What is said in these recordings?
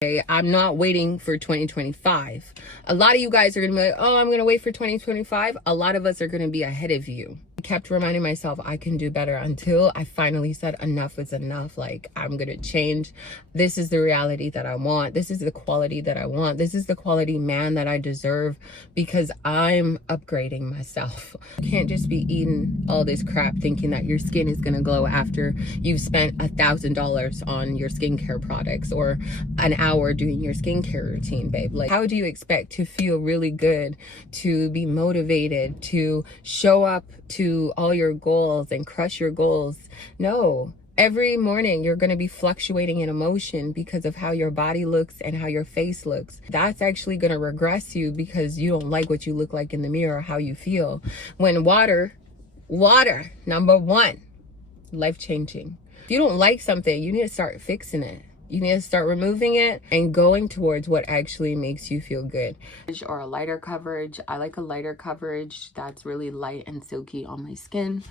Okay, I'm not waiting for 2025. A lot of you guys are gonna be like, oh, I'm gonna wait for 2025. A lot of us are gonna be ahead of you. I kept reminding myself I can do better until I finally said enough is enough. Like, I'm gonna change. This is the reality that I want. This is the quality that I want. This is the quality man that I deserve, because I'm upgrading myself. You can't just be eating all this crap thinking that your skin is gonna glow after you've spent $1,000 on your skincare products or an hour doing your skincare routine, babe. Like, how do you expect to feel really good, to be motivated, to show up to all your goals and crush your goals? No. Every morning you're going to be fluctuating in emotion because of how your body looks and how your face looks. That's actually going to regress you because you don't like what you look like in the mirror or how you feel. When water, number one, life-changing. If you don't like something, you need to start fixing it. You need to start removing it and going towards what actually makes you feel good. Or a lighter coverage. I like a lighter coverage that's really light and silky on my skin.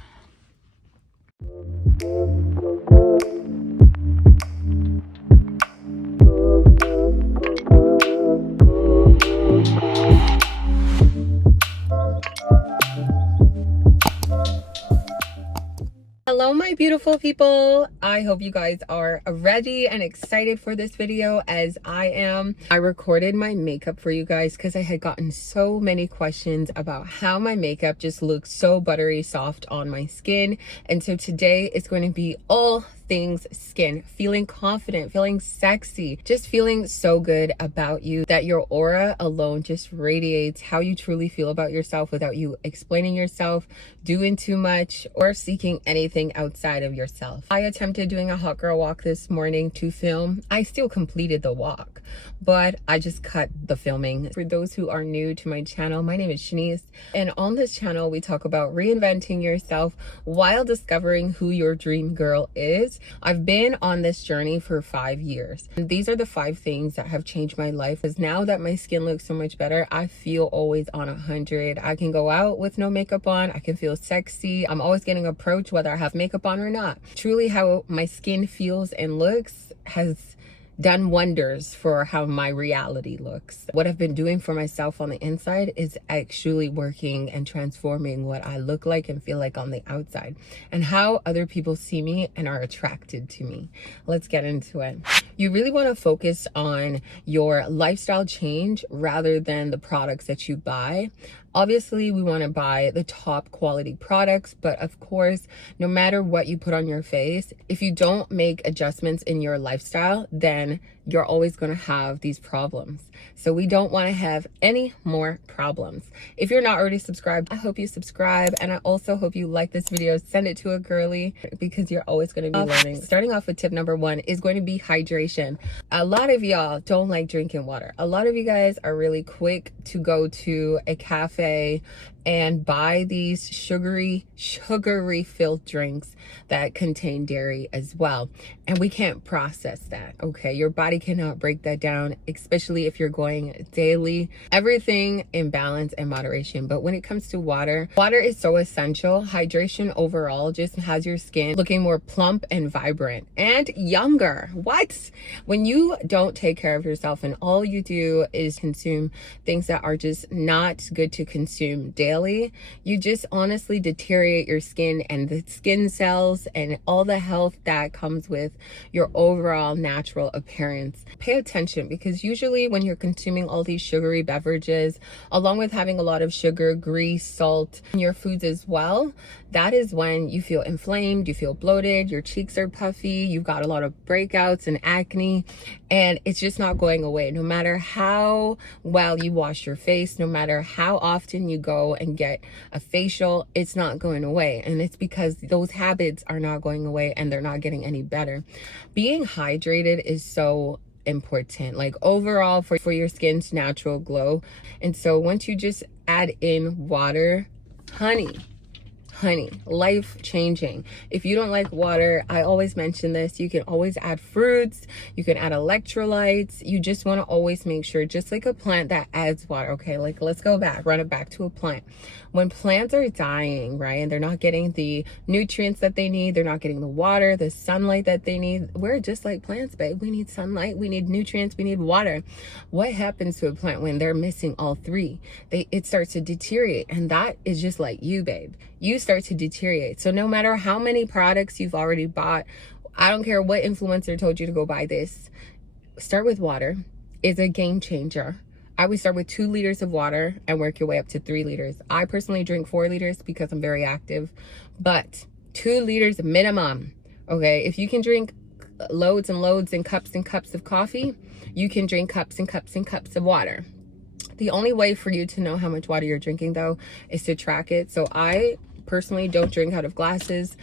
Hello my beautiful people, I hope you guys are ready and excited for this video as I am. I recorded my makeup for you guys because I had gotten so many questions about how my makeup just looks so buttery soft on my skin, and so today it's going to be all things skin. Feeling confident, feeling sexy, just feeling so good about you that your aura alone just radiates how you truly feel about yourself without you explaining yourself, doing too much, or seeking anything outside of yourself. I attempted doing a hot girl walk this morning to film. I still completed the walk, but I just cut the filming. For those who are new to my channel, my name is Shanice, and on this channel we talk about reinventing yourself while discovering who your dream girl is. I've been on this journey for 5 years. And these are the 5 things that have changed my life, because now that my skin looks so much better, I feel always on 100. I can go out with no makeup on. I can feel sexy. I'm always getting approached whether I have makeup on or not. Truly, how my skin feels and looks has done wonders for how my reality looks. What I've been doing for myself on the inside is actually working and transforming what I look like and feel like on the outside, and how other people see me and are attracted to me. Let's get into it. You really want to focus on your lifestyle change rather than the products that you buy. Obviously, we want to buy the top quality products, but of course, no matter what you put on your face, if you don't make adjustments in your lifestyle, then you're always going to have these problems. So we don't want to have any more problems. If you're not already subscribed, I hope you subscribe, and I also hope you like this video. Send it to a girly, because you're always going to be learning. Starting off with tip number 1 is going to be hydration. A lot of y'all don't like drinking water. A lot of you guys are really quick to go to a cafe and buy these sugary filled drinks that contain dairy as well, and we can't process that. Okay, your body cannot break that down, especially if you're going daily. Everything in balance and moderation, but when it comes to water is so essential. Hydration overall just has your skin looking more plump and vibrant and younger. What? When you don't take care of yourself and all you do is consume things that are just not good to consume daily, you just honestly deteriorate your skin and the skin cells and all the health that comes with your overall natural appearance. Pay attention, because usually when you're consuming all these sugary beverages, along with having a lot of sugar, grease, salt in your foods as well, that is when you feel inflamed, you feel bloated, your cheeks are puffy, you've got a lot of breakouts and acne, and it's just not going away. No matter how well you wash your face, no matter how often you go and get a facial, it's not going away. And it's because those habits are not going away and they're not getting any better. Being hydrated is so important, like overall for your skin's natural glow. And so once you just add in water, honey honey, life changing. If you don't like water, I always mention this, you can always add fruits, you can add electrolytes. You just want to always make sure, just like a plant that adds water. Okay, like let's go back, run it back to a plant. When plants are dying, right, and they're not getting the nutrients that they need, they're not getting the water, the sunlight that they need. We're just like plants, babe. We need sunlight, we need nutrients, we need water. What happens to a plant when they're missing all three? It starts to deteriorate, and that is just like you, babe. You start to deteriorate. So no matter how many products you've already bought, I don't care what influencer told you to go buy this, start with water. It's a game changer. I would start with 2 liters of water and work your way up to 3 liters. I personally drink 4 liters because I'm very active, but 2 liters minimum. Okay, if you can drink loads and loads and cups of coffee, you can drink cups and cups and cups of water. The only way for you to know how much water you're drinking, though, is to track it. So I personally don't drink out of glasses,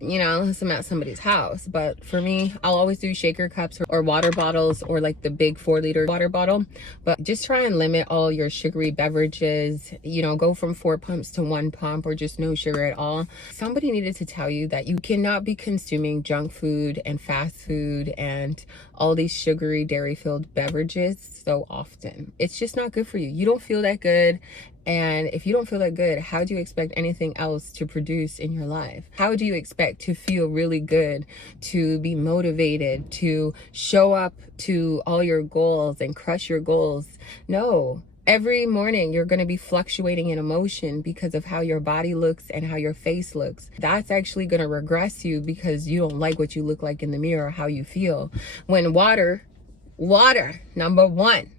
you know, unless I'm at somebody's house. But for me, I'll always do shaker cups or water bottles, or like the big 4-liter water bottle. But just try and limit all your sugary beverages. You know, go from 4 pumps to 1 pump, or just no sugar at all. Somebody needed to tell you that you cannot be consuming junk food and fast food and all these sugary dairy-filled beverages so often. It's just not good for you. You don't feel that good. And if you don't feel that good, how do you expect anything else to produce in your life? How do you expect to feel really good, to be motivated, to show up to all your goals and crush your goals? No. Every morning you're going to be fluctuating in emotion because of how your body looks and how your face looks. That's actually going to regress you because you don't like what you look like in the mirror, how you feel. When water, number 1,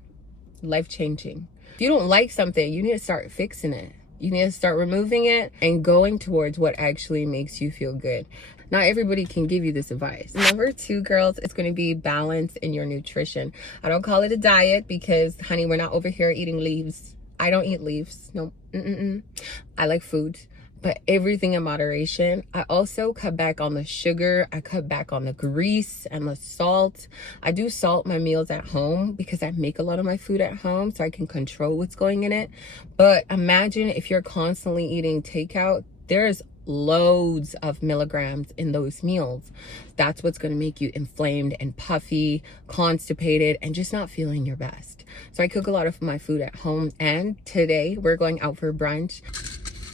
life-changing. If you don't like something, you need to start fixing it. You need to start removing it and going towards what actually makes you feel good. Not everybody can give you this advice. Number 2, girls, it's going to be balance in your nutrition. I don't call it a diet because, honey, we're not over here eating leaves. I don't eat leaves. No. I like food, but everything in moderation. I also cut back on the sugar. I cut back on the grease and the salt. I do salt my meals at home because I make a lot of my food at home, so I can control what's going in it. But imagine if you're constantly eating takeout, there's loads of milligrams in those meals. That's what's going to make you inflamed and puffy, constipated, and just not feeling your best. So I cook a lot of my food at home, and today we're going out for brunch.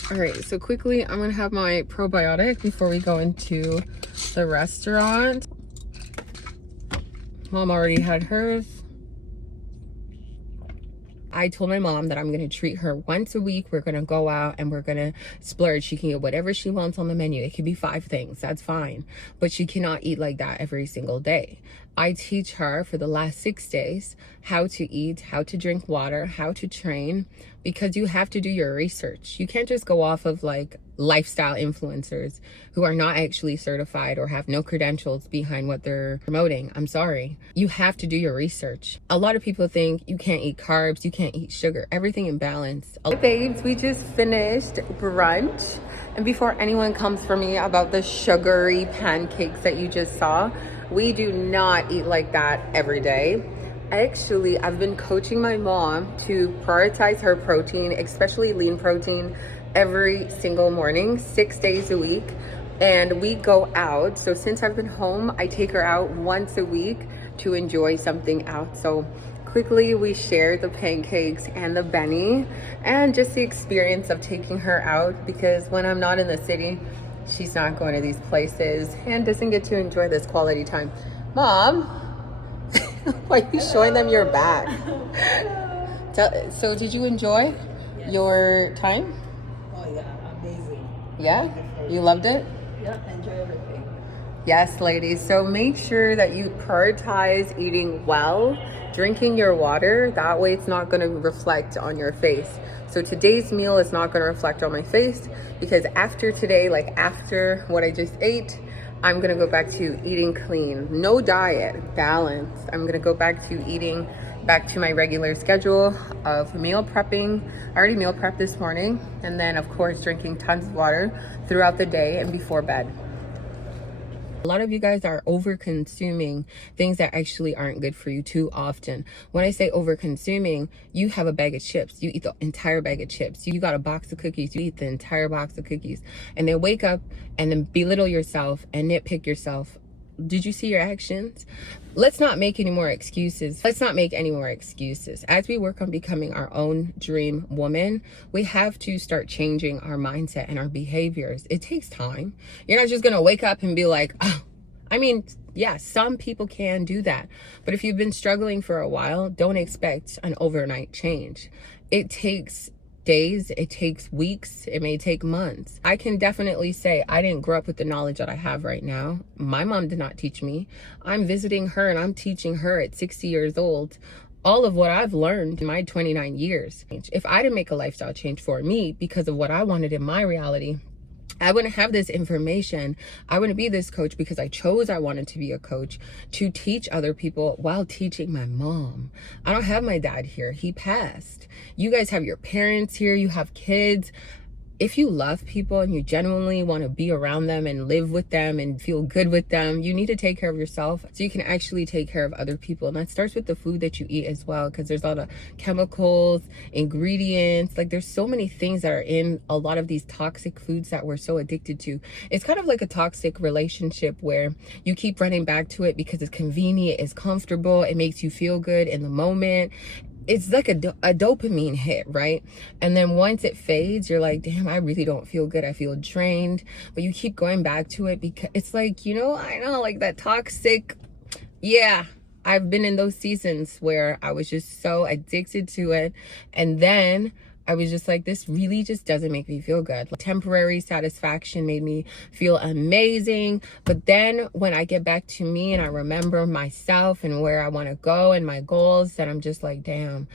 All right, so quickly, I'm gonna have my probiotic before we go into the restaurant. Mom already had hers. I told my mom that I'm going to treat her once a week. We're going to go out and we're going to splurge. She can get whatever she wants on the menu. It could be 5 things. That's fine. But she cannot eat like that every single day. I teach her for the last 6 days how to eat, how to drink water, how to train, because you have to do your research. You can't just go off of like lifestyle influencers who are not actually certified or have no credentials behind what they're promoting. I'm sorry. You have to do your research. A lot of people think you can't eat carbs, you can't eat sugar, everything in balance. Hey babes, we just finished brunch. And before anyone comes for me about the sugary pancakes that you just saw, we do not eat like that every day. Actually, I've been coaching my mom to prioritize her protein, especially lean protein, every single morning, 6 days a week. And we go out. So since I've been home, I take her out once a week to enjoy something out. So quickly, we share the pancakes and the Benny and just the experience of taking her out, because when I'm not in the city, she's not going to these places and doesn't get to enjoy this quality time. Mom, why are you showing them your bag? So did you enjoy your time? Oh yeah, amazing. Yeah? You loved it? Yeah, enjoy everything. Yes, ladies. So make sure that you prioritize eating well, drinking your water. That way it's not going to reflect on your face. So today's meal is not going to reflect on my face, because after today, like after what I just ate, I'm going to go back to eating clean. No diet, balance. I'm going to go back to eating back to my regular schedule of meal prepping. I already meal prepped this morning. And then, of course, drinking tons of water throughout the day and before bed. A lot of you guys are over consuming things that actually aren't good for you too often. When I say over consuming, you have a bag of chips, you eat the entire bag of chips. You got a box of cookies, you eat the entire box of cookies, and then wake up and then belittle yourself and nitpick yourself. Did you see your actions? Let's not make any more excuses. Let's not make any more excuses. As we work on becoming our own dream woman, we have to start changing our mindset and our behaviors. It takes time. You're not just gonna wake up and be like, oh, I mean, yeah, some people can do that. But if you've been struggling for a while, don't expect an overnight change. It takes days, it takes weeks, it may take months. I can definitely say I didn't grow up with the knowledge that I have right now. My mom did not teach me. I'm visiting her and I'm teaching her at 60 years old all of what I've learned in my 29 years. If I didn't make a lifestyle change for me because of what I wanted in my reality, I wouldn't have this information. I wouldn't be this coach because I chose I wanted to be a coach to teach other people while teaching my mom. I don't have my dad here. He passed. You guys have your parents here. You have kids. If you love people and you genuinely want to be around them and live with them and feel good with them, you need to take care of yourself so you can actually take care of other people. And that starts with the food that you eat as well, because there's a lot of chemicals, ingredients, like there's so many things that are in a lot of these toxic foods that we're so addicted to. It's kind of like a toxic relationship where you keep running back to it because it's convenient, it's comfortable, it makes you feel good in the moment. It's like a dopamine hit, right? And then once it fades, you're like, damn, I really don't feel good. I feel drained. But you keep going back to it because it's like, you know, I know, like that toxic, yeah. I've been in those seasons where I was just so addicted to it. And then I was just like, this really just doesn't make me feel good. Like, temporary satisfaction made me feel amazing. But then when I get back to me and I remember myself and where I want to go and my goals, then I'm just like, damn,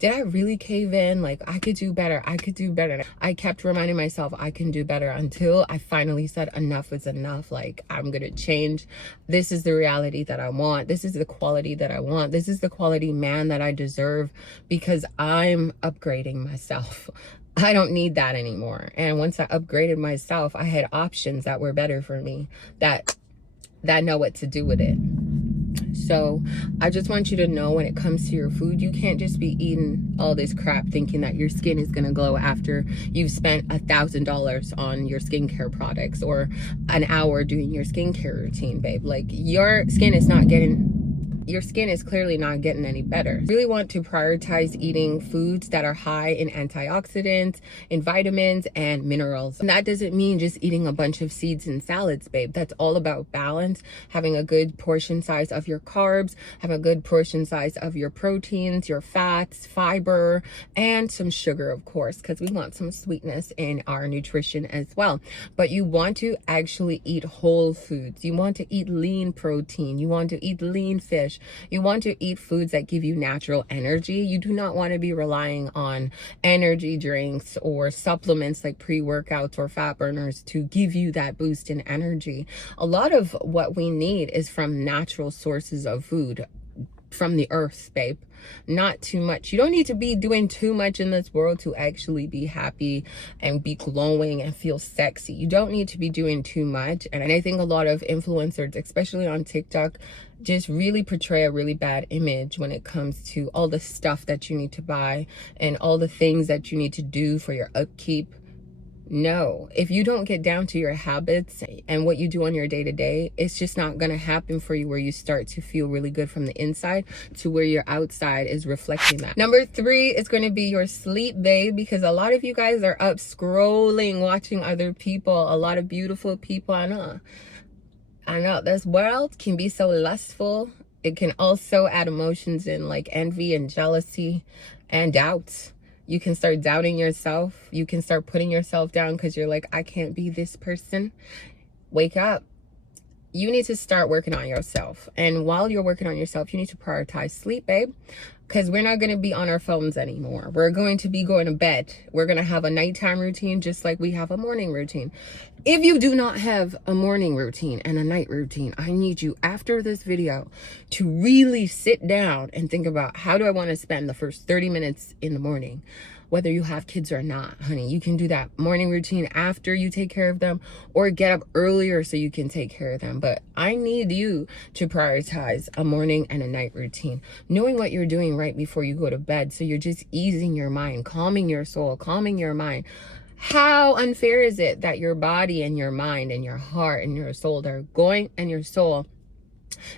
did I really cave in? Like, I could do better. I could do better. I kept reminding myself I can do better until I finally said enough is enough. Like, I'm going to change. This is the reality that I want. This is the quality that I want. This is the quality man that I deserve because I'm upgrading myself. I don't need that anymore. And once I upgraded myself, I had options that were better for me, that know what to do with it. So I just want you to know, when it comes to your food, you can't just be eating all this crap thinking that your skin is going to glow after you've spent $1,000 on your skincare products or an hour doing your skincare routine, babe. Like, your skin is clearly not getting any better. You really want to prioritize eating foods that are high in antioxidants, in vitamins, and minerals. And that doesn't mean just eating a bunch of seeds and salads, babe. That's all about balance, having a good portion size of your carbs, having a good portion size of your proteins, your fats, fiber, and some sugar, of course, because we want some sweetness in our nutrition as well. But you want to actually eat whole foods. You want to eat lean protein. You want to eat lean fish. You want to eat foods that give you natural energy. You do not want to be relying on energy drinks or supplements like pre-workouts or fat burners to give you that boost in energy. A lot of what we need is from natural sources of food, from the earth, babe. Not too much. You don't need to be doing too much in this world to actually be happy and be glowing and feel sexy. You don't need to be doing too much. And I think a lot of influencers, especially on TikTok, just really portray a really bad image when it comes to all the stuff that you need to buy and all the things that you need to do for your upkeep. No, if you don't get down to your habits and what you do on your day-to-day, it's just not going to happen for you where you start to feel really good from the inside to where your outside is reflecting that. Number 3 is going to be your sleep, babe, because a lot of you guys are up scrolling, watching other people, a lot of beautiful people. I know this world can be so lustful. It can also add emotions in like envy and jealousy and doubts. You can start doubting yourself. You can start putting yourself down because you're like, I can't be this person. Wake up. You need to start working on yourself. And while you're working on yourself, you need to prioritize sleep, babe. Because we're not going to be on our phones anymore. We're going to be going to bed. We're going to have a nighttime routine just like we have a morning routine. If you do not have a morning routine and a night routine, I need you after this video to really sit down and think about, how do I want to spend the first 30 minutes in the morning? whether you have kids or not, honey. You can do that morning routine after you take care of them, or get up earlier so you can take care of them. But I need you to prioritize a morning and a night routine, knowing what you're doing right before you go to bed. So you're just easing your mind, calming your soul, calming your mind. How unfair is it that your body and your mind and your heart and your soul and your soul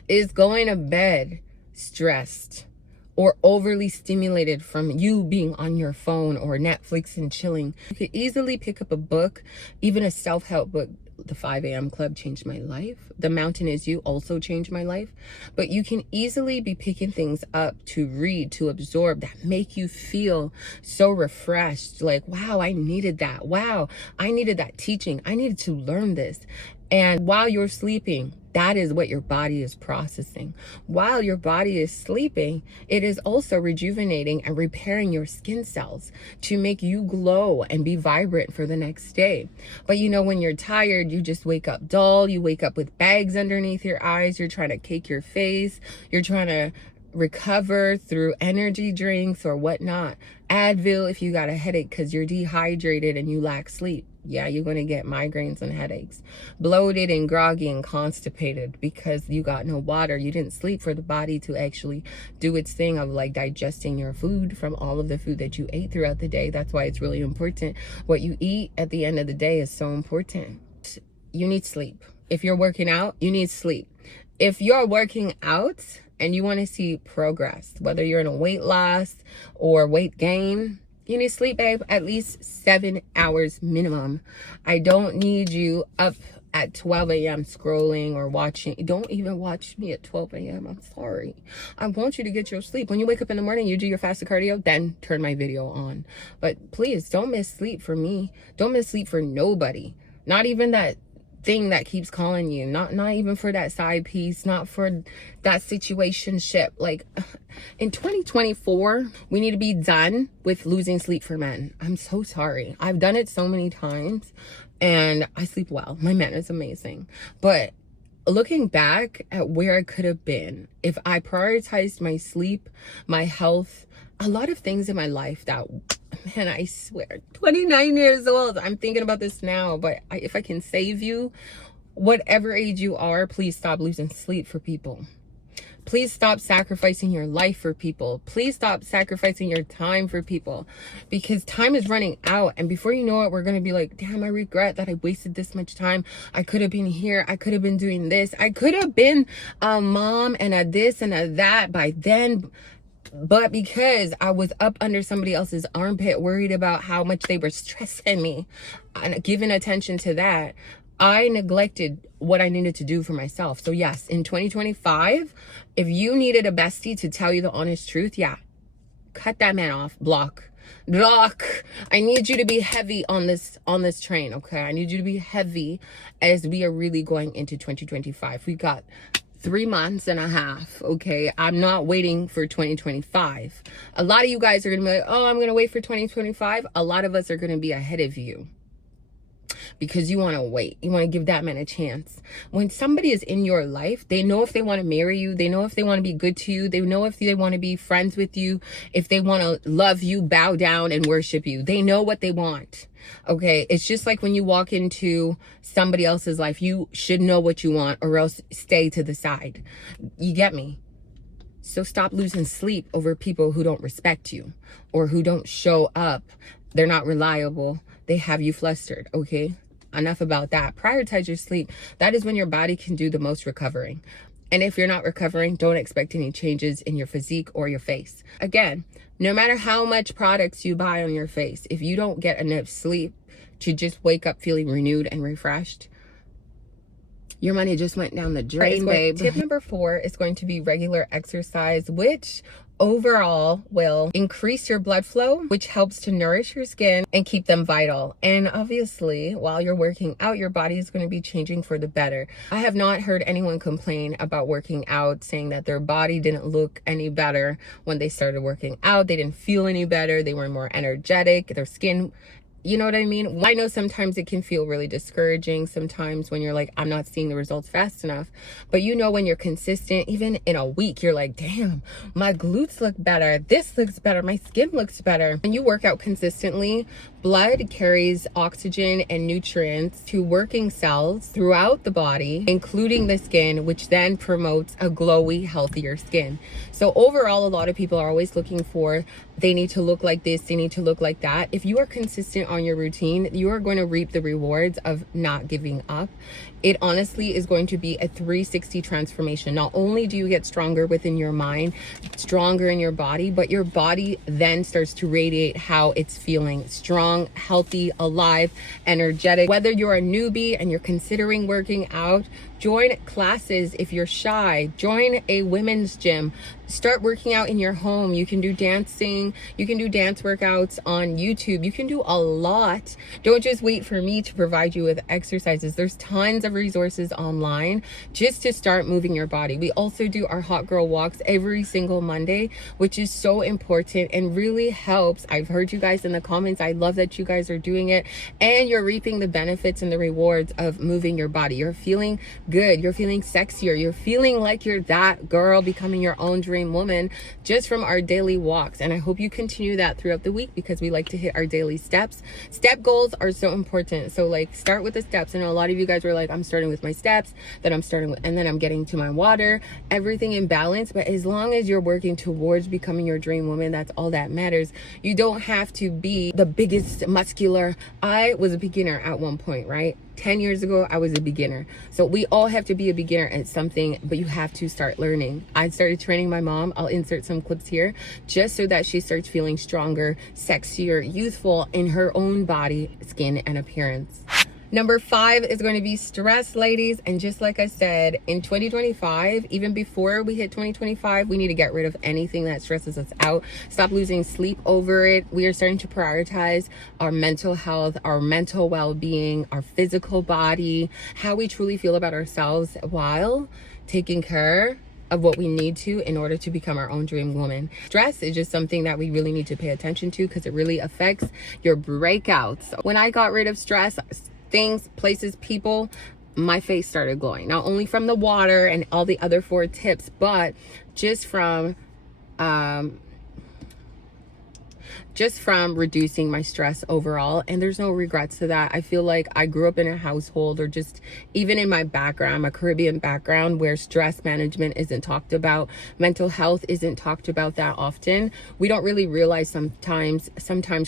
is going to bed stressed or overly stimulated from you being on your phone or Netflix and chilling? You could easily pick up a book, even a self-help book. The 5 a.m. Club changed my life. The Mountain Is You also changed my life. But you can easily be picking things up to read, to absorb, that make you feel so refreshed. Like, wow, I needed that. Wow, I needed that teaching. I needed to learn this. And while you're sleeping, that is what your body is processing. While your body is sleeping, it is also rejuvenating and repairing your skin cells to make you glow and be vibrant for the next day. But you know, when you're tired, you just wake up dull. You wake up with bags underneath your eyes. You're trying to cake your face. You're trying to recover through energy drinks or whatnot. Advil if you got a headache because you're dehydrated and you lack sleep. Yeah, you're going to get migraines and headaches. Bloated and groggy and constipated because you got no water. You didn't sleep for the body to actually do its thing of like digesting your food from all of the food that you ate throughout the day. That's why it's really important. What you eat at the end of the day is so important. You need sleep. If you're working out, you need sleep. If you're working out and you want to see progress, whether you're in a weight loss or weight gain, you need sleep, babe, at least 7 hours minimum. I don't need you up at 12 a.m. scrolling or watching. Don't even watch me at 12 a.m. I'm sorry. I want you to get your sleep. When you wake up in the morning, you do your fasted cardio, then turn my video on. But please don't miss sleep for me. Don't miss sleep for nobody. Not even that thing that keeps calling you, not even for that side piece, not for that situationship. Like, in 2024 we need to be done with losing sleep for men. I'm so sorry. I've done it so many times and I sleep well. My man is amazing, but looking back at where I could have been if I prioritized my sleep, my health, a lot of things in my life that, man, I swear, 29 years old, I'm thinking about this now, but if I can save you, whatever age you are, please stop losing sleep for people. Please stop sacrificing your life for people. Please stop sacrificing your time for people, because time is running out. And before you know it, we're going to be like, damn, I regret that I wasted this much time. I could have been here. I could have been doing this. I could have been a mom and a this and a that by then. But because I was up under somebody else's armpit, worried about how much they were stressing me and giving attention to that, I neglected what I needed to do for myself. So yes, in 2025, if you needed a bestie to tell you the honest truth, yeah, cut that man off. Block. I need you to be heavy on this train, okay? I need you to be heavy as we are really going into 2025. We got 3 months and a half, okay? I'm not waiting for 2025. A lot of you guys are gonna be like, oh, I'm gonna wait for 2025. A lot of us are gonna be ahead of you because you want to wait. You want to give that man a chance. When somebody is in your life, they know if they want to marry you. They know if they want to be good to you. They know if they want to be friends with you. If they want to love you, bow down and worship you. They know what they want. Okay, it's just like when you walk into somebody else's life, you should know what you want or else stay to the side. You get me? So stop losing sleep over people who don't respect you or who don't show up. They're not reliable. They have you flustered, okay? Enough about that. Prioritize your sleep. That is when your body can do the most recovering. And if you're not recovering, don't expect any changes in your physique or your face. Again, no matter how much products you buy on your face, if you don't get enough sleep to just wake up feeling renewed and refreshed, your money just went down the drain, babe. Tip number 4 is going to be regular exercise, which overall will increase your blood flow, which helps to nourish your skin and keep them vital. And obviously, while you're working out, your body is going to be changing for the better. I have not heard anyone complain about working out, saying that their body didn't look any better when they started working out. They didn't feel any better. They were more energetic. Their skin You know what I mean? I know sometimes it can feel really discouraging sometimes when you're like, I'm not seeing the results fast enough. But you know, when you're consistent, even in a week, you're like, damn, my glutes look better. This looks better. My skin looks better. When you work out consistently, blood carries oxygen and nutrients to working cells throughout the body, including the skin, which then promotes a glowy, healthier skin. So overall, a lot of people are always looking for, they need to look like this, they need to look like that. If you are consistent on your routine, you are going to reap the rewards of not giving up. It honestly is going to be a 360 transformation. Not only do you get stronger within your mind, stronger in your body, but your body then starts to radiate how it's feeling: strong, healthy, alive, energetic. Whether you're a newbie and you're considering working out, join classes. If you're shy, join a women's gym. Start working out in your home. You can do dancing. You can do dance workouts on YouTube. You can do a lot. Don't just wait for me to provide you with exercises. There's tons of resources online just to start moving your body. We also do our hot girl walks every single Monday, which is so important and really helps. I've heard you guys in the comments. I love that you guys are doing it and you're reaping the benefits and the rewards of moving your body. You're feeling good. You're feeling sexier. You're feeling like you're that girl, becoming your own dream woman just from our daily walks. And I hope you continue that throughout the week because we like to hit our daily steps. Step goals are so important. So like, start with the steps. I know a lot of you guys were like, I'm starting with my steps, then I'm starting with, and then I'm getting to my water, everything in balance. But as long as you're working towards becoming your dream woman, that's all that matters. You don't have to be the biggest muscular. I was a beginner at one point, right? 10 years ago, I was a beginner. So we all have to be a beginner at something, but you have to start learning. I started training my mom. I'll insert some clips here just so that she starts feeling stronger, sexier, youthful in her own body, skin, and appearance. Number 5 is going to be stress, ladies. And just like I said, in 2025, even before we hit 2025, we need to get rid of anything that stresses us out. Stop losing sleep over it. We are starting to prioritize our mental health, our mental well-being, our physical body, how we truly feel about ourselves while taking care of what we need to in order to become our own dream woman. Stress is just something that we really need to pay attention to because it really affects your breakouts. When I got rid of stress, things, places, people, my face started glowing. Not only from the water and all the other 4 tips, but just from reducing my stress overall. And there's no regrets to that. I feel like I grew up in a household, or just even in my background, my Caribbean background, where stress management isn't talked about. Mental health isn't talked about that often. We don't really realize sometimes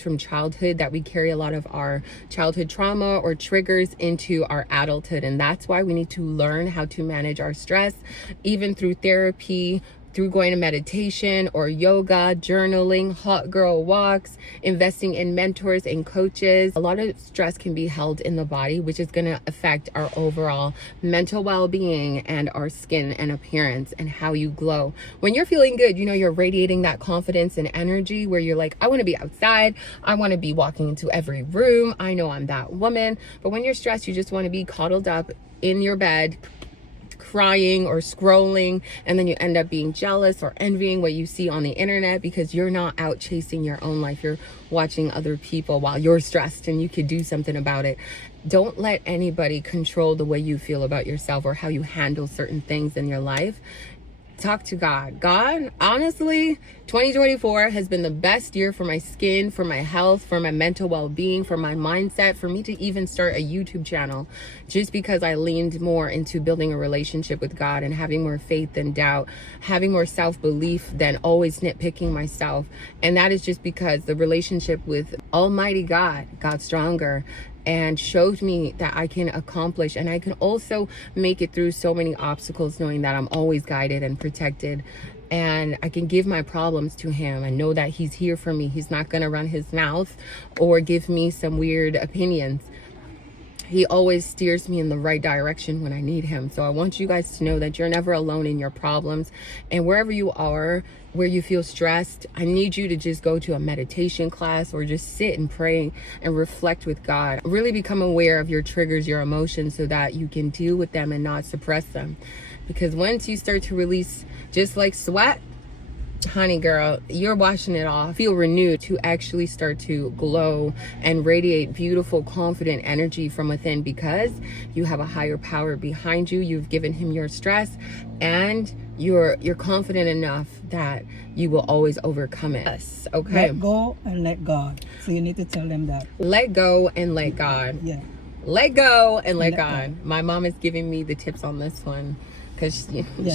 from childhood that we carry a lot of our childhood trauma or triggers into our adulthood. And that's why we need to learn how to manage our stress, even through therapy, through going to meditation or yoga, journaling, hot girl walks, investing in mentors and coaches. A lot of stress can be held in the body, which is going to affect our overall mental well-being and our skin and appearance and how you glow. When you're feeling good, you know, you're radiating that confidence and energy where you're like, I want to be outside. I want to be walking into every room. I know I'm that woman. But when you're stressed, you just want to be coddled up in your bed, crying or scrolling, and then you end up being jealous or envying what you see on the internet because you're not out chasing your own life. You're watching other people while you're stressed and you could do something about it. Don't let anybody control the way you feel about yourself or how you handle certain things in your life. Talk to God. God, honestly, 2024 has been the best year for my skin, for my health, for my mental well-being, for my mindset, for me to even start a YouTube channel, just because I leaned more into building a relationship with God and having more faith than doubt, having more self-belief than always nitpicking myself. And that is just because the relationship with Almighty God got stronger and showed me that I can accomplish, and I can also make it through so many obstacles, knowing that I'm always guided and protected, and I can give my problems to him and know that he's here for me. He's not gonna run his mouth or give me some weird opinions. He always steers me in the right direction when I need him. So I want you guys to know that you're never alone in your problems. And wherever you are, where you feel stressed, I need you to just go to a meditation class or just sit and pray and reflect with God. Really become aware of your triggers, your emotions, so that you can deal with them and not suppress them. Because once you start to release, just like sweat, Honey girl, you're washing it off. Feel renewed to actually start to glow and radiate beautiful, confident energy from within, because you have a higher power behind you. You've given him your stress, and you're confident enough that you will always overcome it. Yes, okay. Let go and let God. So you need to tell them that. Let go and let God. Yeah. Let go and let God. My mom is giving me the tips on this one, because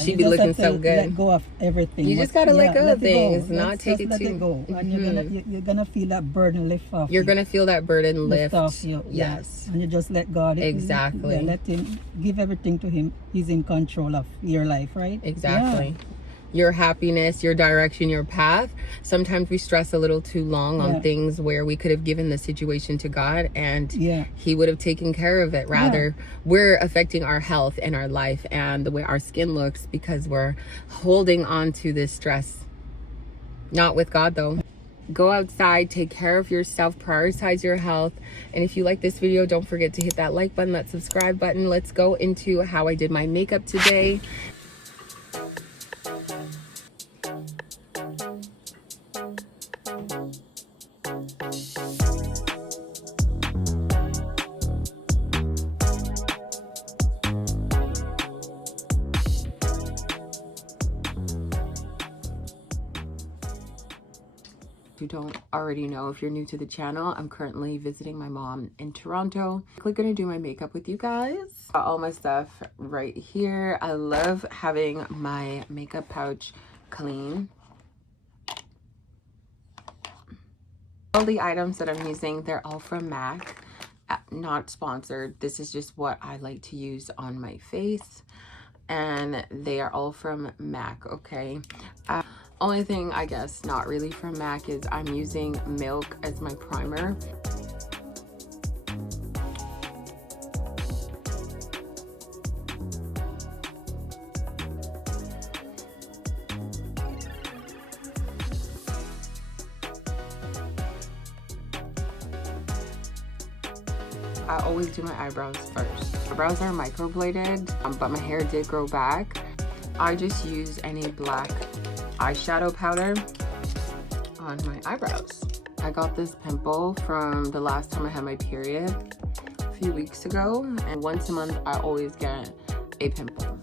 she be looking so good. Let go of everything. You just gotta let go of things, go. not take it let too. it go. And you're gonna feel that burden lift off. You're gonna feel that burden lift off you. Yes. And you just let God. Exactly. Let him, give everything to him. He's in control of your life, right? Exactly. Yeah. Your happiness, your direction, your path. Sometimes we stress a little too long on things where we could have given the situation to God, and he would have taken care of it. Rather, we're affecting our health and our life and the way our skin looks because we're holding on to this stress. Not with God though. Go outside, take care of yourself, prioritize your health. And if you like this video, don't forget to hit that like button, that subscribe button. Let's go into how I did my makeup today. You don't already know, if you're new to the channel, I'm currently visiting my mom in Toronto. I'm gonna do my makeup with you guys. Got all my stuff right here. I love having my makeup pouch clean. All the items that I'm using, they're all from MAC. Not sponsored. This is just what I like to use on my face, and they are all from MAC. Okay. Only thing I guess not really from MAC is I'm using Milk as my primer. I always do my eyebrows first. Eyebrows are microbladed, but my hair did grow back. I just use any black eyeshadow powder on my eyebrows. I got this pimple from the last time I had my period a few weeks ago, and once a month I always get a pimple.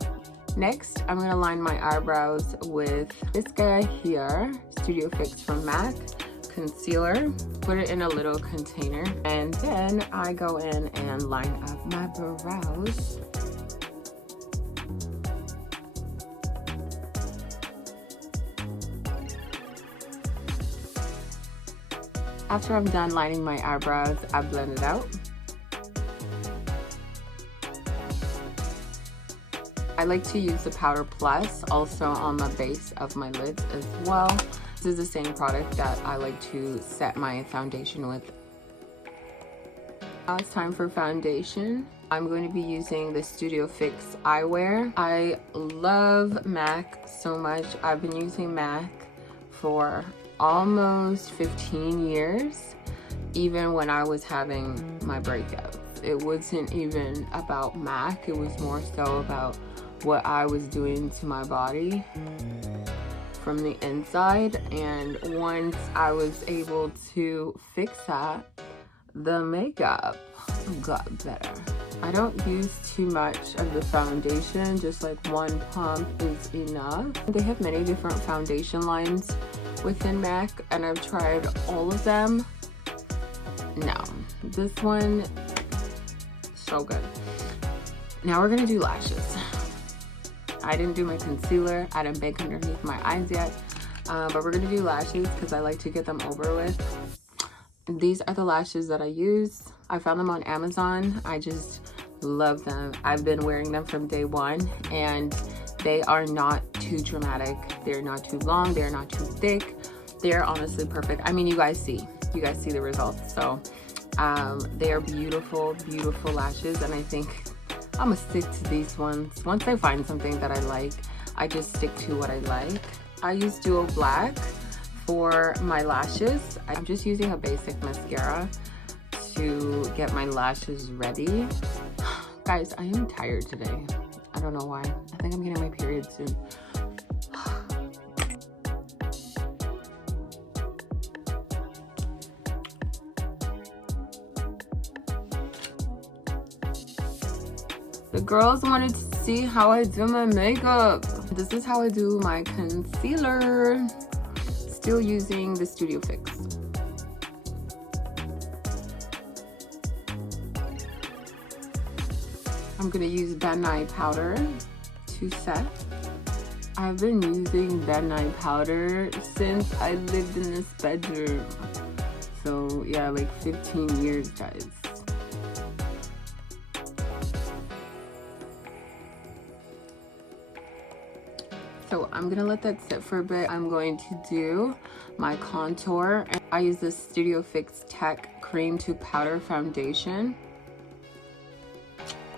Next, I'm gonna line my eyebrows with this guy here, Studio Fix from MAC concealer. Put it in a little container, and then I go in and line up my brows. After I'm done lining my eyebrows, I blend it out. I like to use the Powder Plus also on the base of my lids as well. This is the same product that I like to set my foundation with. Now it's time for foundation. I'm going to be using the Studio Fix eyewear. I love MAC so much. I've been using MAC for almost 15 years, even when I was having my breakouts. It wasn't even about MAC, it was more so about what I was doing to my body from the inside. And once I was able to fix that, the makeup got better. I don't use too much of the foundation, just like one pump is enough. They have many different foundation lines within MAC, and I've tried all of them. No, this one, so good. Now we're gonna do lashes. I didn't do my concealer, I didn't bake underneath my eyes yet, but we're gonna do lashes because I like to get them over with. These are the lashes that I use. I found them on Amazon. I just love them. I've been wearing them from day one, and they are not too dramatic. They're not too long. They're not too thick. They're honestly perfect. I mean, you guys see the results. So they are beautiful, beautiful lashes, and I think I'm gonna stick to these ones. Once I find something that I like, I just stick to what I like. I use Duo Black for my lashes. I'm just using a basic mascara to get my lashes ready. Guys, I am tired today. I don't know why. I think I'm getting my period soon. The girls wanted to see how I do my makeup. This is how I do my concealer. Still using the Studio Fix. I'm gonna use Ben Nye powder to set. I've been using Ben Nye powder since I lived in this bedroom. So yeah, like 15 years, guys. So I'm gonna let that sit for a bit. I'm going to do my contour. I use this Studio Fix Tech Cream to Powder Foundation.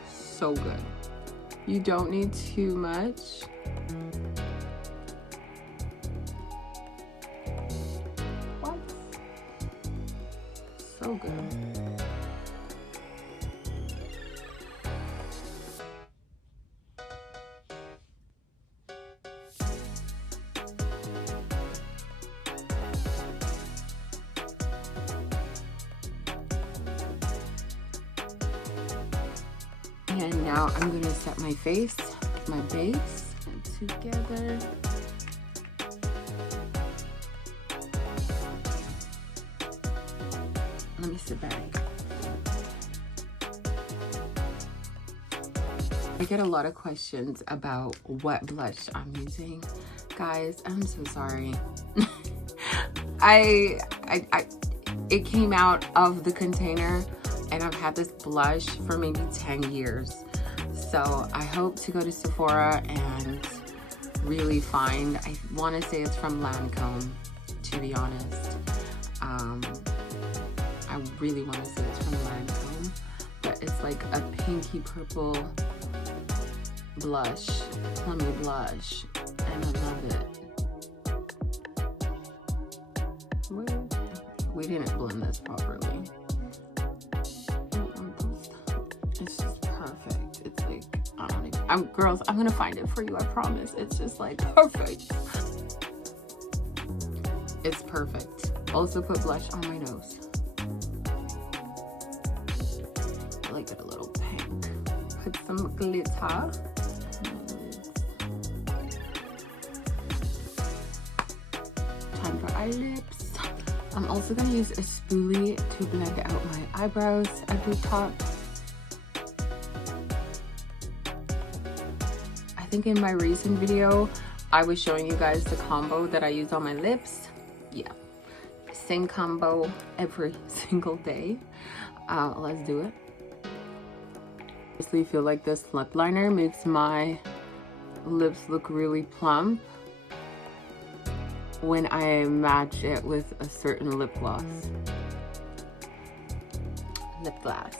So good. You don't need too much. What? So good. And now I'm gonna set my face, my base together. Let me sit back. I get a lot of questions about what blush I'm using. Guys, I'm so sorry. It came out of the container and I've had this blush for maybe 10 years. So I hope to go to Sephora and really find, I want to say it's from Lancome, to be honest. I really want to say it's from Lancome, but it's like a pinky purple blush, plummy blush, and I love it. We didn't blend this properly. It's just perfect. It's like, I don't even, girls, I'm gonna find it for you, I promise. It's just like perfect. It's perfect. Also put blush on my nose. I like it a little pink. Put some glitter. Time for eyelids. I'm also gonna use a spoolie to blend out my eyebrows at the top. I think in my recent video, I was showing you guys the combo that I use on my lips. Yeah, same combo every single day. Let's do it. I honestly feel like this lip liner makes my lips look really plump when I match it with a certain lip gloss. Lip gloss.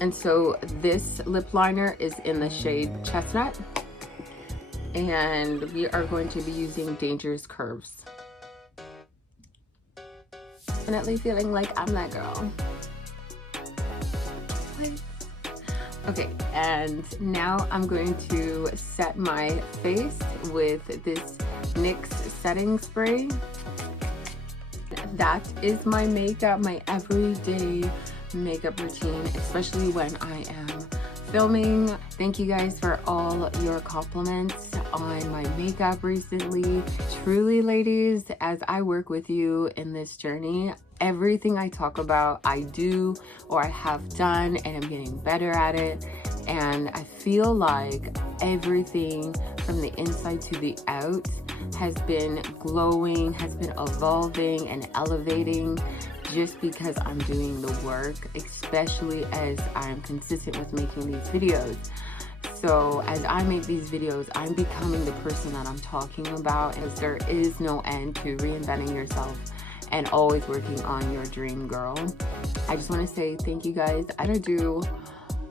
And so this lip liner is in the shade Chestnut. And we are going to be using Dangerous Curves. Definitely feeling like I'm that girl. Okay, and now I'm going to set my face with this NYX setting spray. That is my makeup, my everyday makeup routine, especially when I am filming. Thank you guys for all your compliments on my makeup recently. Truly, ladies, as I work with you in this journey, everything I talk about, I do or I have done, and I'm getting better at it. And I feel like everything from the inside to the out has been glowing, has been evolving and elevating just because I'm doing the work, especially as I'm consistent with making these videos. So as I make these videos, I'm becoming the person that I'm talking about, and there is no end to reinventing yourself and always working on your dream, girl. I just want to say thank you guys. I don't do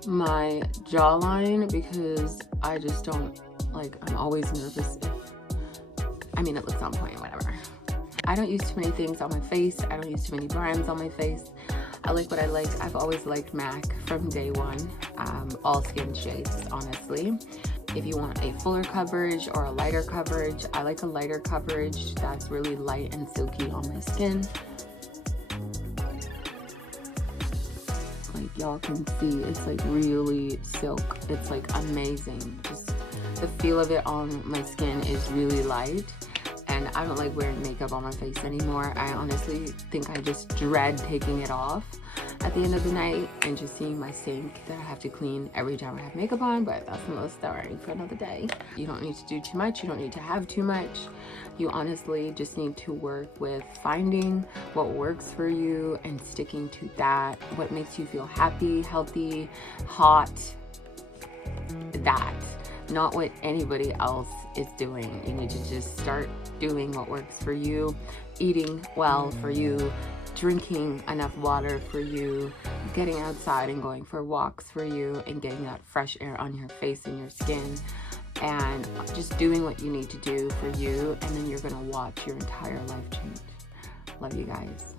my jawline because I just don't, like, I'm always nervous if, I mean, it looks on point, whatever. I don't use too many things on my face. I don't use too many brands on my face. I like what I like. I've always liked MAC from day one. All skin shades, honestly. If you want a fuller coverage or a lighter coverage, I like a lighter coverage that's really light and silky on my skin. Like, y'all can see, it's like really silk. It's like amazing. Just the feel of it on my skin is really light. And I don't like wearing makeup on my face anymore. I honestly think I just dread taking it off at the end of the night and just seeing my sink that I have to clean every time I have makeup on, but that's another story for another day. You don't need to do too much. You don't need to have too much. You honestly just need to work with finding what works for you and sticking to that. What makes you feel happy, healthy, hot, that. Not what anybody else is doing. You need to just start doing what works for you, eating well for you, drinking enough water for you, getting outside and going for walks for you, and getting that fresh air on your face and your skin, and just doing what you need to do for you, and then you're gonna watch your entire life change. Love you guys.